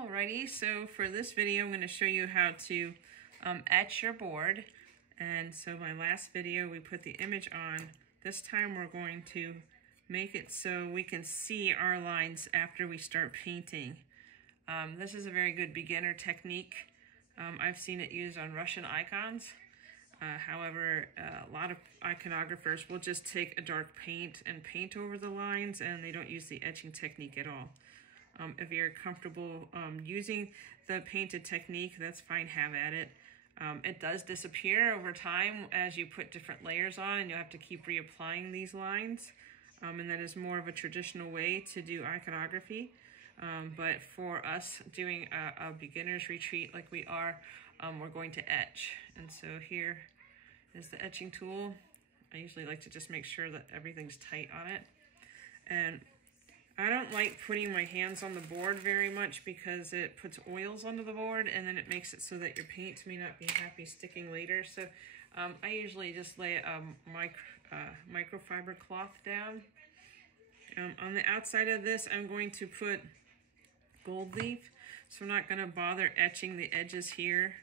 Alrighty, so for this video I'm going to show you how to etch your board. And so my last video we put the image on. This time we're going to make it so we can see our lines after we start painting. This is a very good beginner technique. I've seen it used on Russian icons. However, a lot of iconographers will just take a dark paint and paint over the lines, and they don't use the etching technique at all. If you're comfortable using the painted technique, that's fine, have at it. It does disappear over time as you put different layers on, and you'll have to keep reapplying these lines. And that is more of a traditional way to do iconography. But for us doing a beginner's retreat like we are, we're going to etch. And so here is the etching tool. I usually like to just make sure that everything's tight on it. And I don't like putting my hands on the board very much because it puts oils onto the board, and then it makes it so that your paint may not be happy sticking later. So I usually just lay a microfiber cloth down. On the outside of this, I'm going to put gold leaf, so I'm not going to bother etching the edges here.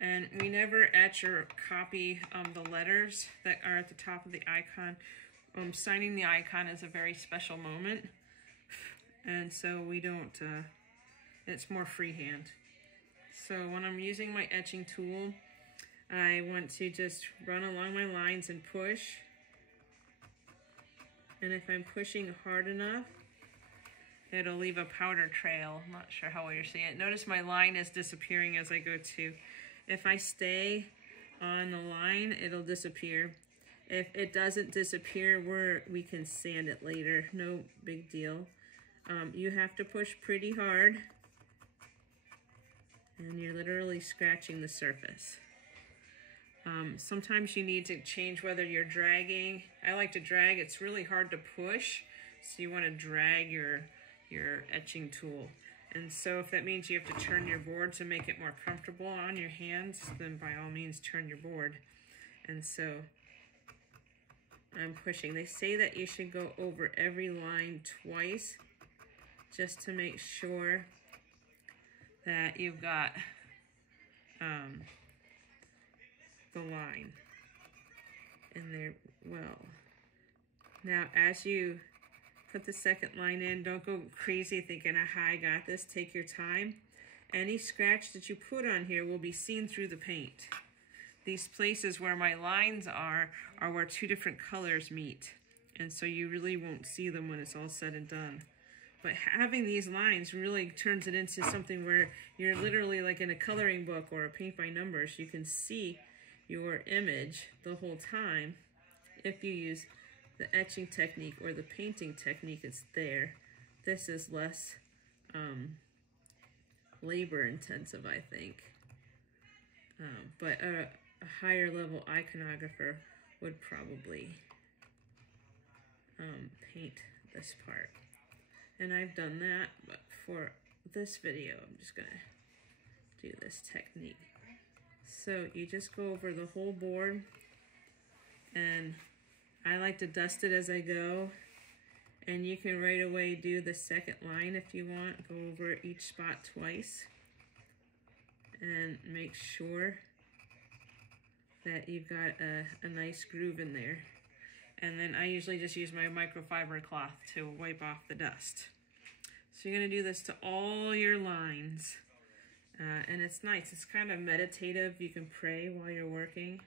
And we never etch or copy the letters that are at the top of the icon. Signing the icon is a very special moment, and so we don't, it's more freehand. So when I'm using my etching tool, I want to just run along my lines and push. And if I'm pushing hard enough, it'll leave a powder trail. I'm not sure how well you're seeing it. Notice my line is disappearing as I go to. If I stay on the line, it'll disappear. If it doesn't disappear, we can sand it later. No big deal. You have to push pretty hard, and you're literally scratching the surface. Sometimes you need to change whether you're dragging. I like to drag. It's really hard to push, so you want to drag your etching tool. And so if that means you have to turn your board to make it more comfortable on your hands, then by all means turn your board. And so I'm pushing. They say that you should go over every line twice just to make sure that you've got the line in there well. Now, as you put the second line in, don't go crazy thinking, aha, I got this. Take your time. Any scratch that you put on here will be seen through the paint. These places where my lines are where two different colors meet, and so you really won't see them when it's all said and done. But having these lines really turns it into something where you're literally like in a coloring book or a paint by numbers. You can see your image the whole time. If you use the etching technique or the painting technique, it's there. This is less labor intensive, I think. But a higher level iconographer would probably paint this part. And I've done that, but for this video, I'm just gonna do this technique. So you just go over the whole board, and I like to dust it as I go, and you can right away do the second line if you want. Go over each spot twice and make sure that you've got a nice groove in there. And then I usually just use my microfiber cloth to wipe off the dust. So you're gonna do this to all your lines. And it's nice, it's kind of meditative. You can pray while you're working.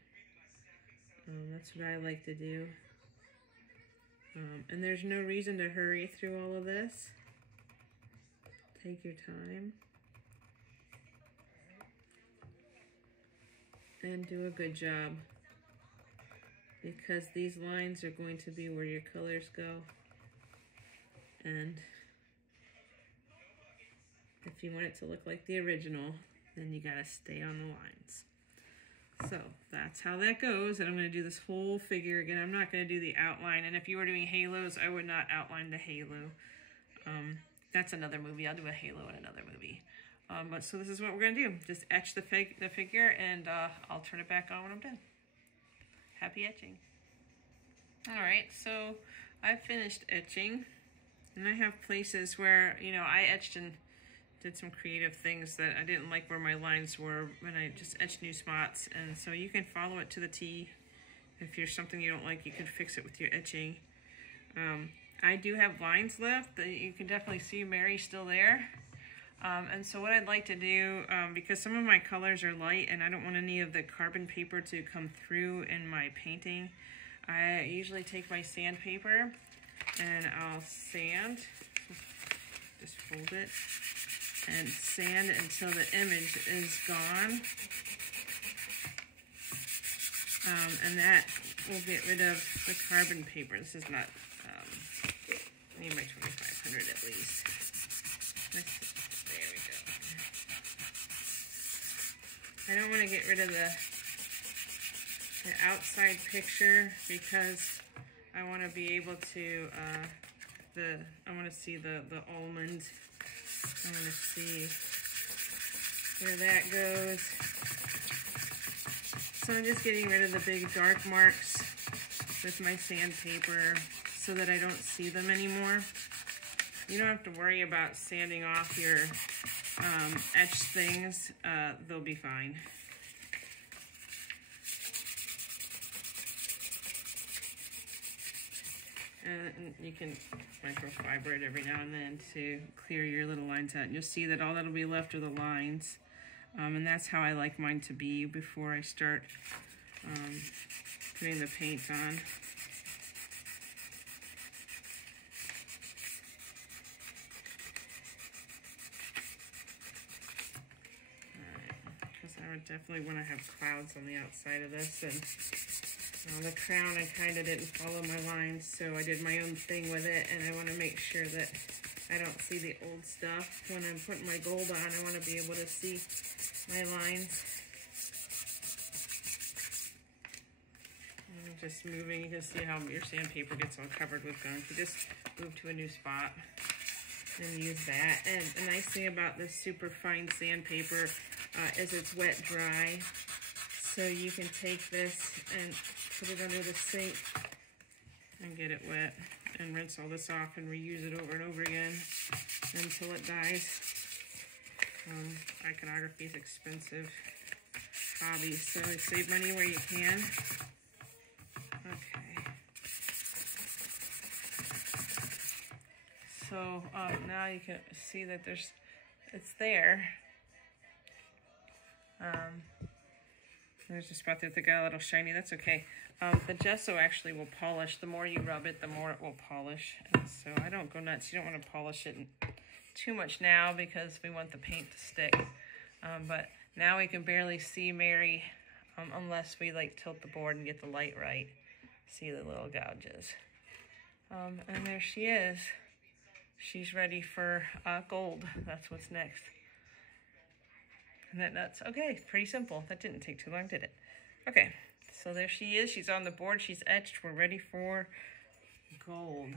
That's what I like to do. And there's no reason to hurry through all of this. Take your time. And do a good job, because these lines are going to be where your colors go. And if you want it to look like the original, then you gotta stay on the lines. So that's how that goes. And I'm gonna do this whole figure again. I'm not gonna do the outline. And if you were doing halos, I would not outline the halo. That's another movie. I'll do a halo in another movie. But so this is what we're gonna do. Just etch the figure, and I'll turn it back on when I'm done. Happy etching. All right, so I've finished etching, and I have places where, you know, I etched in did some creative things that I didn't like where my lines were when I just etched new spots. And so you can follow it to the T. If there's something you don't like, you can fix it with your etching. I do have lines left. You can definitely see Mary's still there. And so what I'd like to do, because some of my colors are light and I don't want any of the carbon paper to come through in my painting, I usually take my sandpaper and I'll sand, just fold it, and sand until the image is gone. And that will get rid of the carbon paper. This is not, I need my 2500 at least. There we go. I don't want to get rid of the outside picture because I want to be able to, I want to see the almond. I want to see where that goes. So I'm just getting rid of the big dark marks with my sandpaper so that I don't see them anymore. You don't have to worry about sanding off your etched things. They'll be fine. And you can microfiber it every now and then to clear your little lines out. And you'll see that all that'll be left are the lines. And that's how I like mine to be before I start putting the paint on. Because I would definitely want to have clouds on the outside of this. And the crown, I kind of didn't follow my lines, so I did my own thing with it. And I want to make sure that I don't see the old stuff. When I'm putting my gold on, I want to be able to see my lines. I'm just moving. You can see how your sandpaper gets all covered with gunk. You just move to a new spot and use that. And the nice thing about this super fine sandpaper is it's wet dry. So you can take this and put it under the sink and get it wet and rinse all this off and reuse it over and over again until it dies. Iconography is expensive hobby, so save money where you can. Okay. So now you can see that it's there. There's a spot there that got a little shiny. That's okay. The gesso actually will polish. The more you rub it, the more it will polish. And so I don't go nuts. You don't want to polish it too much now because we want the paint to stick. But now we can barely see Mary unless we like tilt the board and get the light right. See the little gouges. And there she is. She's ready for gold. That's what's next. Isn't that nuts? Okay, pretty simple. That didn't take too long, did it? Okay, so there she is. She's on the board. She's etched. We're ready for gold.